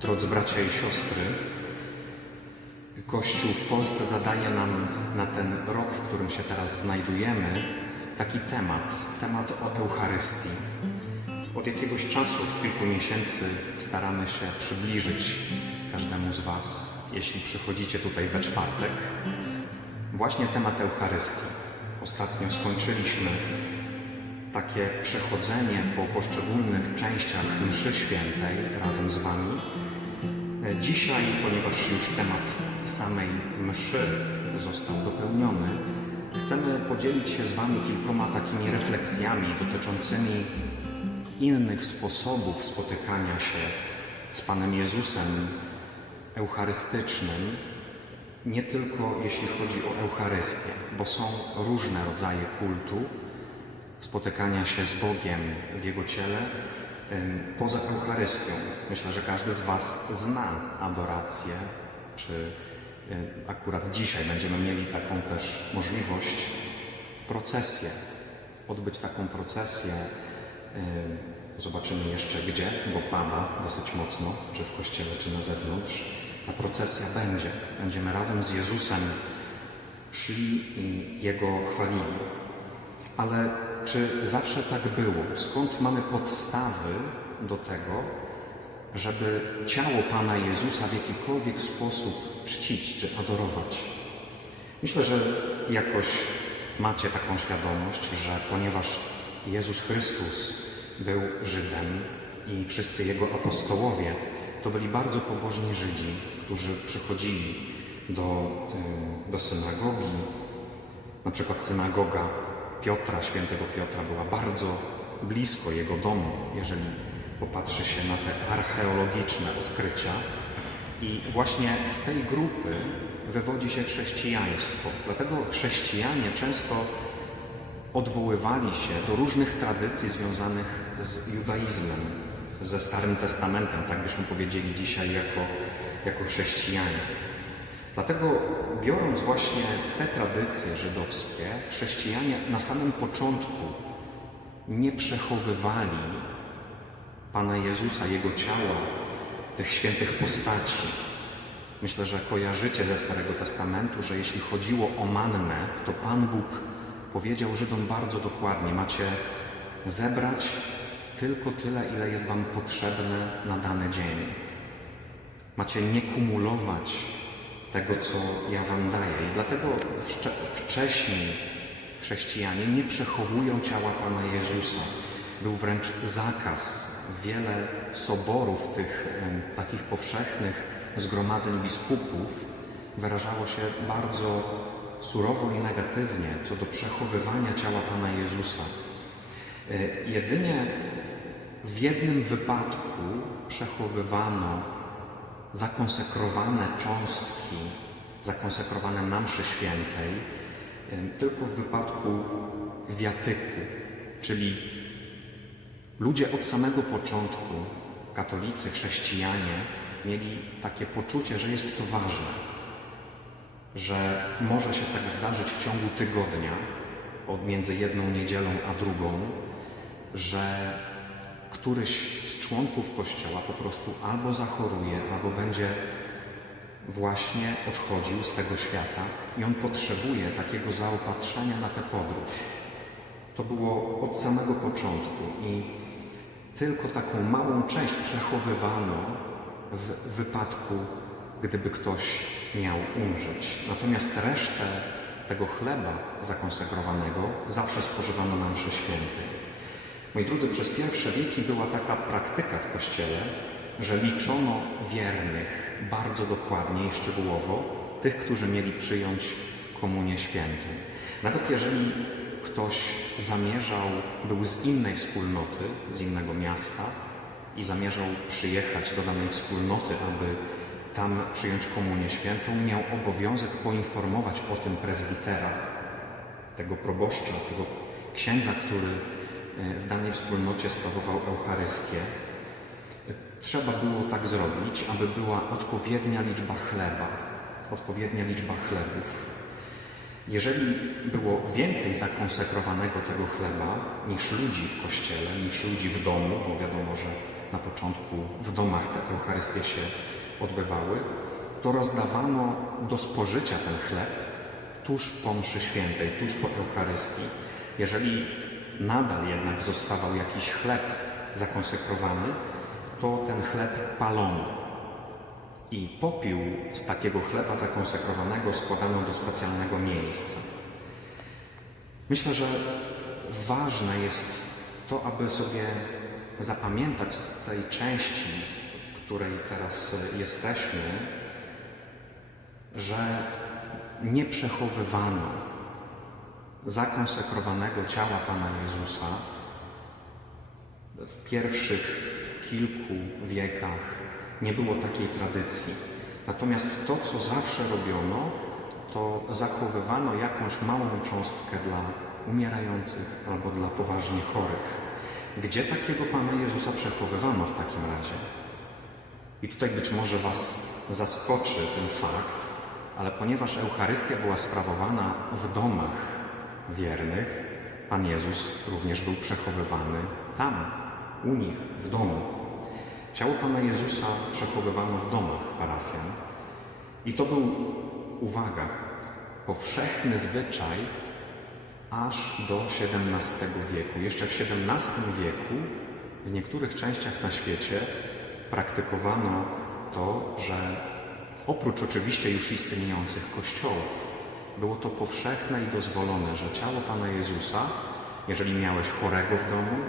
Drodzy bracia i siostry, Kościół w Polsce zadaje nam na ten rok, w którym się teraz znajdujemy, taki temat, temat o Eucharystii. Od jakiegoś czasu, od kilku miesięcy staramy się przybliżyć każdemu z Was, jeśli przychodzicie tutaj we czwartek, właśnie temat Eucharystii. Ostatnio skończyliśmy takie przechodzenie po poszczególnych częściach mszy świętej razem z Wami. Dzisiaj, ponieważ już temat samej mszy został dopełniony, chcemy podzielić się z Wami kilkoma takimi refleksjami dotyczącymi innych sposobów spotykania się z Panem Jezusem eucharystycznym, nie tylko jeśli chodzi o Eucharystię, bo są różne rodzaje kultu, spotykania się z Bogiem w Jego ciele poza Eucharystią. Myślę, że każdy z Was zna adorację, czy akurat dzisiaj będziemy mieli taką też możliwość procesję, odbyć taką procesję. Zobaczymy jeszcze gdzie, bo pada dosyć mocno, czy w kościele, czy na zewnątrz. Ta procesja będzie. Będziemy razem z Jezusem szli i Jego chwalili. Ale czy zawsze tak było? Skąd mamy podstawy do tego, żeby ciało Pana Jezusa w jakikolwiek sposób czcić czy adorować? Myślę, że jakoś macie taką świadomość, że ponieważ Jezus Chrystus był Żydem i wszyscy Jego apostołowie to byli bardzo pobożni Żydzi, którzy przychodzili do, y, do synagogi, na przykład synagoga Piotra, świętego Piotra, była bardzo blisko jego domu, jeżeli popatrzy się na te archeologiczne odkrycia. I właśnie z tej grupy wywodzi się chrześcijaństwo. Dlatego chrześcijanie często odwoływali się do różnych tradycji związanych z judaizmem, ze Starym Testamentem, tak byśmy powiedzieli dzisiaj jako, jako chrześcijanie. Dlatego biorąc właśnie te tradycje żydowskie, chrześcijanie na samym początku nie przechowywali Pana Jezusa, Jego ciała, tych świętych postaci. Myślę, że kojarzycie ze Starego Testamentu, że jeśli chodziło o mannę, to Pan Bóg powiedział Żydom bardzo dokładnie: macie zebrać tylko tyle, ile jest Wam potrzebne na dany dzień. Macie nie kumulować tego, co ja Wam daję. I dlatego wcze wcześniej chrześcijanie nie przechowują ciała Pana Jezusa. Był wręcz zakaz. Wiele soborów, tych takich powszechnych zgromadzeń biskupów wyrażało się bardzo surowo i negatywnie co do przechowywania ciała Pana Jezusa. E, Jedynie w jednym wypadku przechowywano zakonsekrowane cząstki, zakonsekrowane na mszy świętej, tylko w wypadku wiatyku, czyli ludzie od samego początku, katolicy, chrześcijanie, mieli takie poczucie, że jest to ważne, że może się tak zdarzyć w ciągu tygodnia, od między jedną niedzielą a drugą, że któryś z członków Kościoła po prostu albo zachoruje, albo będzie właśnie odchodził z tego świata i on potrzebuje takiego zaopatrzenia na tę podróż. To było od samego początku i tylko taką małą część przechowywano w wypadku, gdyby ktoś miał umrzeć. Natomiast resztę tego chleba zakonsekrowanego zawsze spożywano na mszy świętej. Moi drodzy, przez pierwsze wieki była taka praktyka w Kościele, że liczono wiernych bardzo dokładnie i szczegółowo, tych, którzy mieli przyjąć komunię świętą. Nawet jeżeli ktoś zamierzał, był z innej wspólnoty, z innego miasta i zamierzał przyjechać do danej wspólnoty, aby tam przyjąć komunię świętą, miał obowiązek poinformować o tym prezbitera, tego proboszcza, tego księdza, który w danej wspólnocie sprawował Eucharystię. Trzeba było tak zrobić, aby była odpowiednia liczba chleba, odpowiednia liczba chlebów. Jeżeli było więcej zakonsekrowanego tego chleba niż ludzi w kościele, niż ludzi w domu, bo wiadomo, że na początku w domach te Eucharystie się odbywały, to rozdawano do spożycia ten chleb tuż po mszy świętej, tuż po Eucharystii. Jeżeli nadal jednak zostawał jakiś chleb zakonsekrowany, to ten chleb palono. I popiół z takiego chleba zakonsekrowanego składano do specjalnego miejsca. Myślę, że ważne jest to, aby sobie zapamiętać z tej części, w której teraz jesteśmy, że nie przechowywano zakonsekrowanego ciała Pana Jezusa w pierwszych kilku wiekach nie było takiej tradycji. Natomiast to, co zawsze robiono, to zachowywano jakąś małą cząstkę dla umierających albo dla poważnie chorych. Gdzie takiego Pana Jezusa przechowywano w takim razie? I tutaj być może Was zaskoczy ten fakt, ale ponieważ Eucharystia była sprawowana w domach wiernych, Pan Jezus również był przechowywany tam, u nich, w domu. Ciało Pana Jezusa przechowywano w domach parafian. I to był, uwaga, powszechny zwyczaj aż do XVII wieku. Jeszcze w XVII wieku w niektórych częściach na świecie praktykowano to, że oprócz oczywiście już istniejących kościołów, było to powszechne i dozwolone, że ciało Pana Jezusa, jeżeli miałeś chorego w domu,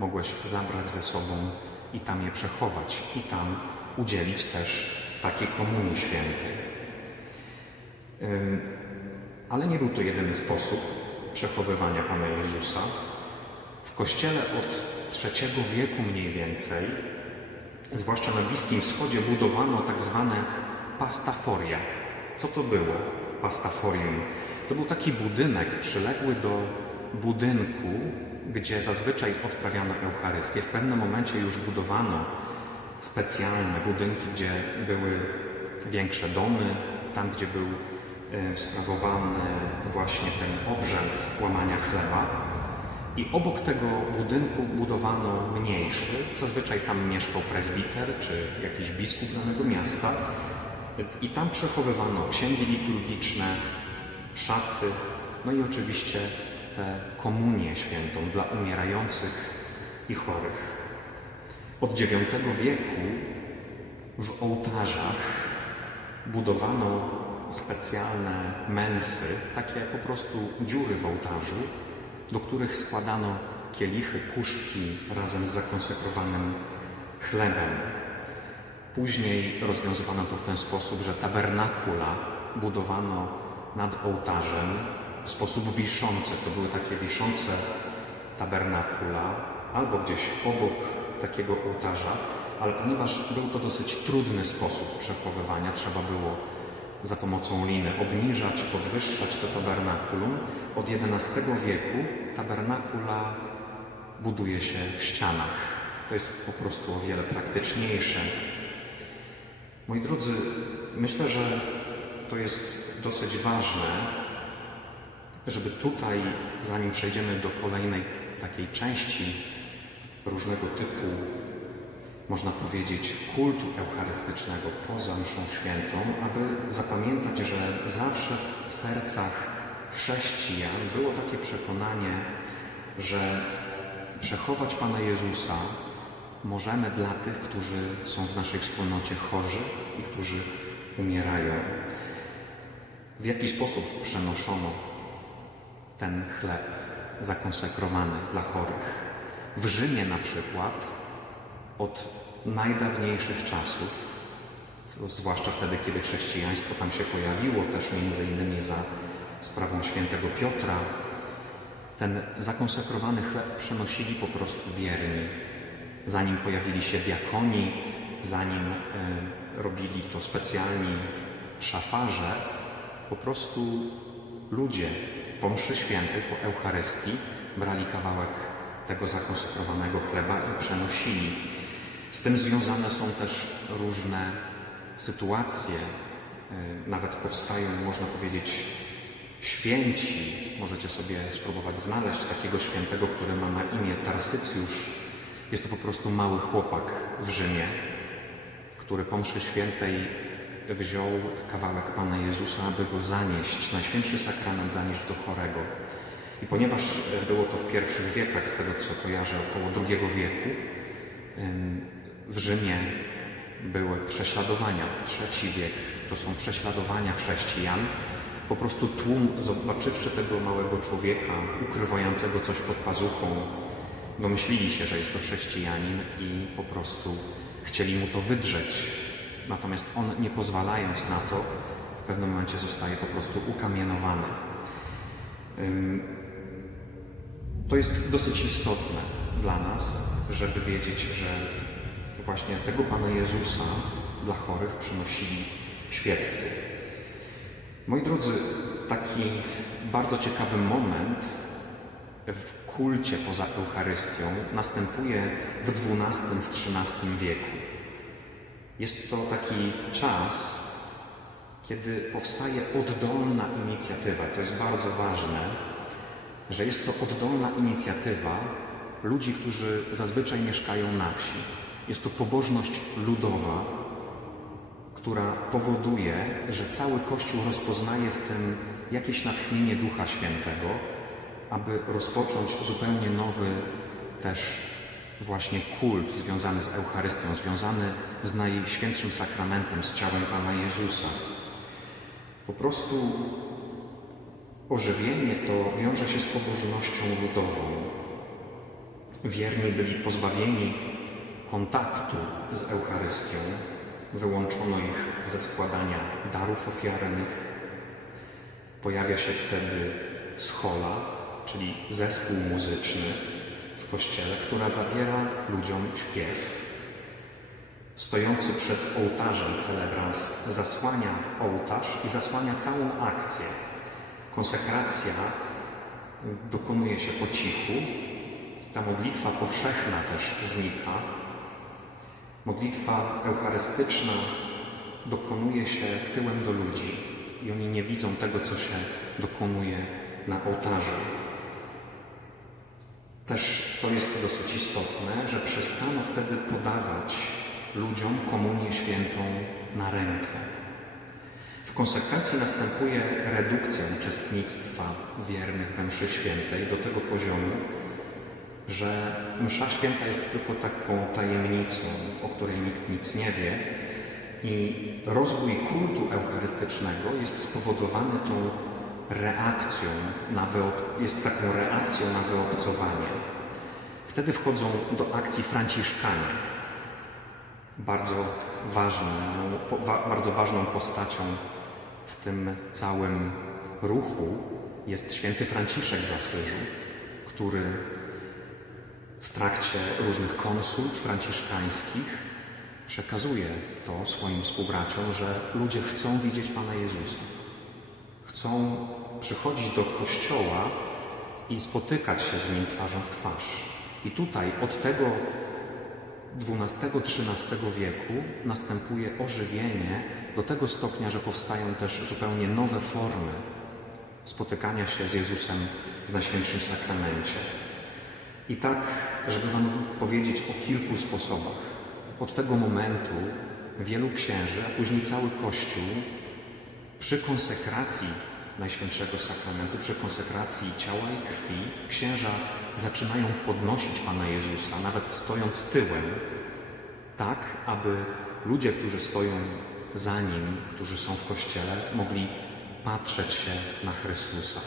mogłeś zabrać ze sobą i tam je przechować, i tam udzielić też takiej komunii świętej. Ale nie był to jedyny sposób przechowywania Pana Jezusa. W kościele od III wieku mniej więcej, zwłaszcza na Bliskim Wschodzie, budowano tak zwane pastaforia. Co to było pastaforium? To był taki budynek przyległy do budynku, gdzie zazwyczaj odprawiano Eucharystię. W pewnym momencie już budowano specjalne budynki, gdzie były większe domy, tam gdzie był e, sprawowany właśnie ten obrzęd łamania chleba. I obok tego budynku budowano mniejszy, zazwyczaj tam mieszkał prezbiter czy jakiś biskup danego miasta. I tam przechowywano księgi liturgiczne, szaty, no i oczywiście tę komunię świętą dla umierających i chorych. Od IX wieku w ołtarzach budowano specjalne mensy, takie po prostu dziury w ołtarzu, do których składano kielichy, puszki razem z zakonsekrowanym chlebem. Później rozwiązywano to w ten sposób, że tabernakula budowano nad ołtarzem w sposób wiszący. To były takie wiszące tabernakula albo gdzieś obok takiego ołtarza, ale ponieważ był to dosyć trudny sposób przechowywania, trzeba było za pomocą liny obniżać, podwyższać to tabernakulum. Od XI wieku tabernakula buduje się w ścianach. To jest po prostu o wiele praktyczniejsze. Moi drodzy, myślę, że to jest dosyć ważne, żeby tutaj, zanim przejdziemy do kolejnej takiej części różnego typu, można powiedzieć, kultu eucharystycznego poza mszą świętą, aby zapamiętać, że zawsze w sercach chrześcijan było takie przekonanie, że przechować Pana Jezusa możemy dla tych, którzy są w naszej wspólnocie chorzy i którzy umierają. W jaki sposób przenoszono ten chleb zakonsekrowany dla chorych? W Rzymie na przykład od najdawniejszych czasów, zwłaszcza wtedy, kiedy chrześcijaństwo tam się pojawiło, też między innymi za sprawą świętego Piotra, ten zakonsekrowany chleb przenosili po prostu wierni. Zanim pojawili się diakoni, zanim y, robili to specjalni szafarze, po prostu ludzie po mszy świętej, po Eucharystii brali kawałek tego zakonsekrowanego chleba i przenosili. Z tym związane są też różne sytuacje, y, nawet powstają, można powiedzieć, święci, możecie sobie spróbować znaleźć takiego świętego, który ma na imię Tarsycjusz. Jest to po prostu mały chłopak w Rzymie, który po mszy świętej wziął kawałek Pana Jezusa, aby go zanieść, Najświętszy Sakrament zanieść do chorego. I ponieważ było to w pierwszych wiekach, z tego co kojarzę, około II wieku, w Rzymie były prześladowania. Trzeci wiek to są prześladowania chrześcijan. Po prostu tłum, zobaczywszy tego małego człowieka, ukrywającego coś pod pazuchą, domyślili się, że jest to chrześcijanin i po prostu chcieli mu to wydrzeć. Natomiast on, nie pozwalając na to, w pewnym momencie zostaje po prostu ukamienowany. To jest dosyć istotne dla nas, żeby wiedzieć, że właśnie tego Pana Jezusa dla chorych przynosili świeccy. Moi drodzy, taki bardzo ciekawy moment w kulcie poza Eucharystią następuje w XII, w XIII wieku. Jest to taki czas, kiedy powstaje oddolna inicjatywa. To jest bardzo ważne, że jest to oddolna inicjatywa ludzi, którzy zazwyczaj mieszkają na wsi. Jest to pobożność ludowa, która powoduje, że cały Kościół rozpoznaje w tym jakieś natchnienie Ducha Świętego, aby rozpocząć zupełnie nowy też właśnie kult związany z Eucharystią, związany z Najświętszym Sakramentem, z ciałem Pana Jezusa. Po prostu ożywienie to wiąże się z pobożnością ludową. Wierni byli pozbawieni kontaktu z Eucharystią, wyłączono ich ze składania darów ofiarnych. Pojawia się wtedy schola, czyli zespół muzyczny w kościele, która zabiera ludziom śpiew. Stojący przed ołtarzem celebrans zasłania ołtarz i zasłania całą akcję. Konsekracja dokonuje się po cichu. Ta modlitwa powszechna też znika. Modlitwa eucharystyczna dokonuje się tyłem do ludzi i oni nie widzą tego, co się dokonuje na ołtarzu. Też to jest dosyć istotne, że przestano wtedy podawać ludziom komunię świętą na rękę. W konsekracji następuje redukcja uczestnictwa wiernych we mszy świętej do tego poziomu, że msza święta jest tylko taką tajemnicą, o której nikt nic nie wie i rozwój kultu eucharystycznego jest spowodowany tą reakcją na jest taką reakcją na wyobcowanie. Wtedy wchodzą do akcji Franciszkanie. Bardzo ważną, bardzo ważną postacią w tym całym ruchu jest święty Franciszek z Asyżu, który w trakcie różnych konsult franciszkańskich przekazuje to swoim współbraciom, że ludzie chcą widzieć Pana Jezusa. Chcą przychodzić do kościoła i spotykać się z nim twarzą w twarz. I tutaj od tego XII-XIII wieku następuje ożywienie do tego stopnia, że powstają też zupełnie nowe formy spotykania się z Jezusem w Najświętszym Sakramencie. I tak, żeby Wam powiedzieć o kilku sposobach. Od tego momentu wielu księży, a później cały Kościół przy konsekracji Najświętszego Sakramentu, przy konsekracji ciała i krwi, księża zaczynają podnosić Pana Jezusa, nawet stojąc tyłem, tak, aby ludzie, którzy stoją za Nim, którzy są w Kościele, mogli patrzeć się na Chrystusa.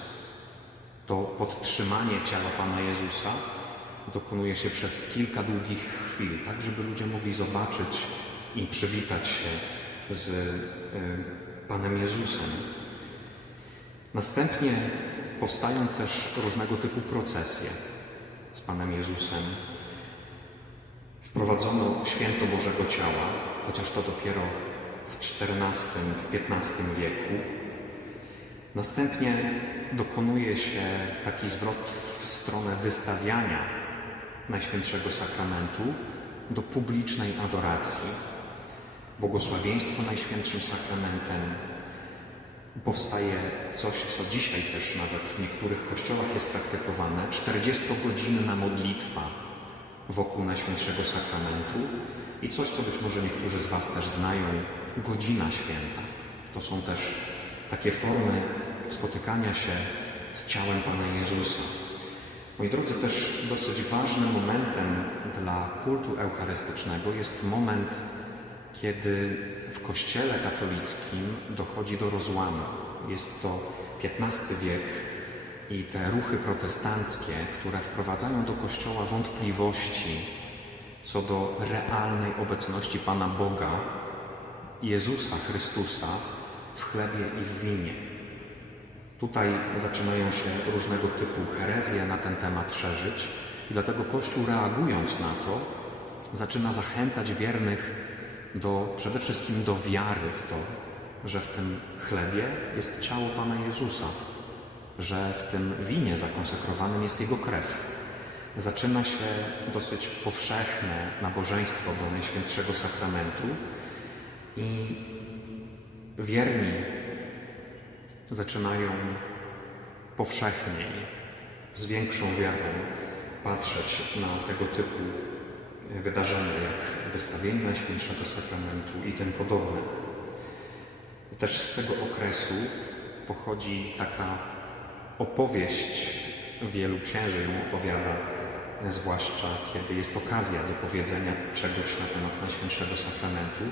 To podtrzymanie ciała Pana Jezusa dokonuje się przez kilka długich chwil, tak żeby ludzie mogli zobaczyć i przywitać się z y, Panem Jezusem. Następnie powstają też różnego typu procesje z Panem Jezusem. Wprowadzono święto Bożego Ciała, chociaż to dopiero w XIV, w XV wieku. Następnie dokonuje się taki zwrot w stronę wystawiania Najświętszego Sakramentu do publicznej adoracji. Błogosławieństwo Najświętszym Sakramentem, powstaje coś, co dzisiaj też nawet w niektórych kościołach jest praktykowane, 40-godzinna modlitwa wokół Najświętszego Sakramentu i coś, co być może niektórzy z Was też znają, godzina święta. To są też takie formy spotykania się z ciałem Pana Jezusa. Moi drodzy, też dosyć ważnym momentem dla kultu eucharystycznego jest moment, kiedy w Kościele katolickim dochodzi do rozłamu. Jest to XV wiek i te ruchy protestanckie, które wprowadzają do Kościoła wątpliwości co do realnej obecności Pana Boga, Jezusa Chrystusa w chlebie i w winie. Tutaj zaczynają się różnego typu herezje na ten temat szerzyć i dlatego Kościół reagując na to zaczyna zachęcać wiernych do, przede wszystkim do wiary w to, że w tym chlebie jest ciało Pana Jezusa, że w tym winie zakonsekrowanym jest Jego krew. Zaczyna się dosyć powszechne nabożeństwo do Najświętszego Sakramentu i wierni zaczynają powszechniej, z większą wiarą patrzeć na tego typu wydarzenia jak wystawienie Najświętszego Sakramentu i tym podobne. Też z tego okresu pochodzi taka opowieść, wielu księży ją opowiada, zwłaszcza kiedy jest okazja do powiedzenia czegoś na temat Najświętszego Sakramentu.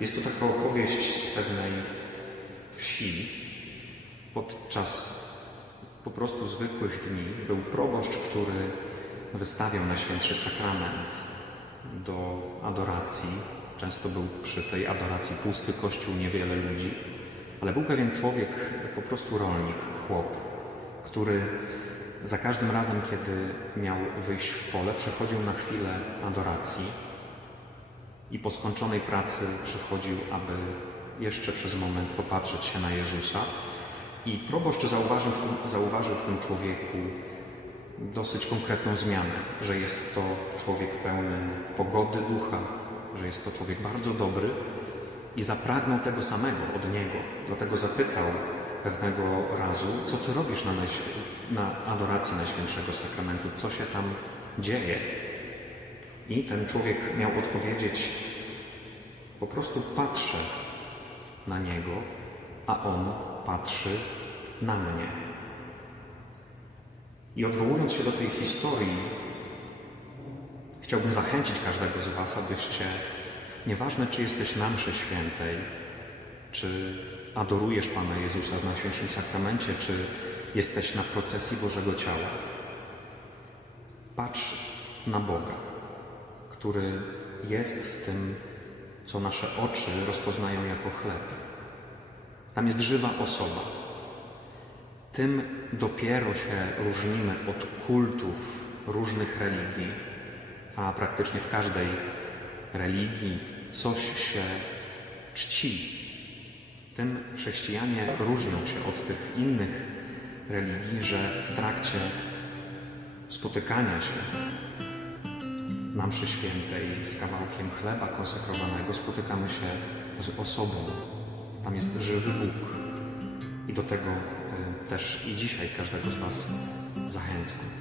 Jest to taka opowieść z pewnej wsi, podczas po prostu zwykłych dni był proboszcz, który wystawiał Najświętszy Sakrament do adoracji. Często był przy tej adoracji pusty kościół, niewiele ludzi, ale był pewien człowiek, po prostu rolnik, chłop, który za każdym razem, kiedy miał wyjść w pole, przechodził na chwilę adoracji i po skończonej pracy przychodził, aby jeszcze przez moment popatrzeć się na Jezusa. I proboszcz zauważył, zauważył w tym człowieku dosyć konkretną zmianę, że jest to człowiek pełny pogody ducha, że jest to człowiek bardzo dobry i zapragnął tego samego od niego. Dlatego zapytał pewnego razu, co ty robisz na, na adoracji Najświętszego Sakramentu, co się tam dzieje. I ten człowiek miał odpowiedzieć, po prostu patrzę na niego, a on patrzy na mnie. I odwołując się do tej historii, chciałbym zachęcić każdego z Was, abyście, nieważne czy jesteś na mszy świętej, czy adorujesz Pana Jezusa w Najświętszym Sakramencie, czy jesteś na procesji Bożego Ciała, patrz na Boga, który jest w tym, co nasze oczy rozpoznają jako chleb. Tam jest żywa osoba. Tym dopiero się różnimy od kultów różnych religii, a praktycznie w każdej religii coś się czci. Tym chrześcijanie różnią się od tych innych religii, że w trakcie spotykania się na mszy świętej z kawałkiem chleba konsekrowanego spotykamy się z osobą. Tam jest żywy Bóg. I do tego też i dzisiaj każdego z Was zachęcam.